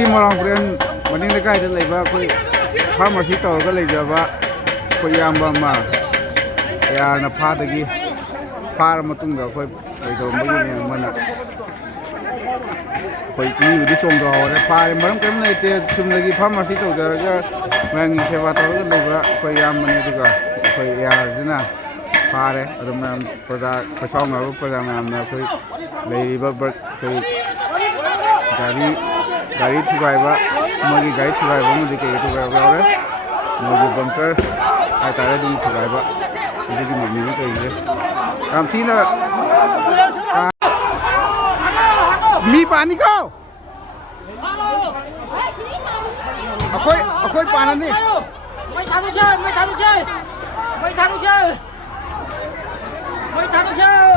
ꯑꯁꯤ ꯃꯣꯏꯔꯥꯡꯄꯨꯔꯦꯟ ꯃꯅꯤꯡ ꯂꯩꯀꯥꯏꯗ ꯂꯩꯕ ꯑꯩꯈꯣꯏ ꯐꯥꯔꯃꯥꯁꯤ ꯇꯧꯔꯒ ꯂꯩꯖꯕ ꯑꯩꯈꯣꯏ ꯏꯌꯥꯝꯕ ꯑꯃ ꯌꯥꯔꯅ ꯐꯥꯔ ꯃꯇꯨꯡꯗ ꯑꯩꯈꯣꯏ ꯀꯩꯗꯧꯔꯝꯕꯒꯤꯅꯦ ꯑꯃꯅ ꯑꯩꯈꯣꯏ ꯃꯤꯕꯨꯗꯤ ꯆꯣꯡꯊꯍꯧꯔꯦ ꯐꯥꯔꯦ ꯃꯔꯝ ꯀꯔꯤꯝ ꯂꯩꯇꯦ ꯆꯨꯝꯅꯒꯤ ꯐꯥꯔꯃꯥꯁꯤ ꯇꯧꯖꯔꯒ ꯃꯌꯥꯝꯒꯤ ꯁꯦꯕꯥ ꯇꯧꯔꯒ ꯂꯩꯕ ꯑꯩꯈꯣꯏ ꯏꯌꯥꯝꯕꯅꯤ ꯑꯗꯨꯒ ꯑꯩꯈꯣꯏ ꯌꯥꯔꯁꯤꯅ ꯐꯥꯔꯦ ꯑꯗꯨ ꯃꯌꯥꯝ ꯄ꯭ꯔꯖꯥ ꯈꯣꯏꯆꯥꯎꯅꯔꯕ ꯄ꯭ꯔꯖꯥ ꯃꯌꯥꯝꯅ ꯑꯩꯈꯣꯏ ꯂꯩꯔꯤꯕ ꯑꯩꯈꯣꯏ ꯒꯥꯔꯤ ꯊꯨꯒꯥꯏꯕ ꯃꯣꯏꯒꯤ ꯒꯥꯔꯤ ꯊꯨꯒꯥꯏꯕ ꯑꯃꯗꯤ ꯀꯩ ꯊꯨꯒꯥꯏꯕ ꯌꯥꯎꯔꯦ ꯃꯣꯏꯒꯤ ꯕꯪꯀꯔ ꯍꯥꯏꯇꯥꯔꯦ ꯑꯗꯨꯝ ꯊꯨꯒꯥꯏꯕ ꯑꯗꯨꯒꯤ ꯃꯃꯤꯡꯅꯤ ꯀꯩꯁꯦ ꯌꯥꯝ ꯊꯤꯅ ꯃꯤ ꯄꯥꯅꯤꯀꯣ ꯑꯩꯈꯣꯏ ꯄꯥꯅꯅꯤ Mày thắng chưa?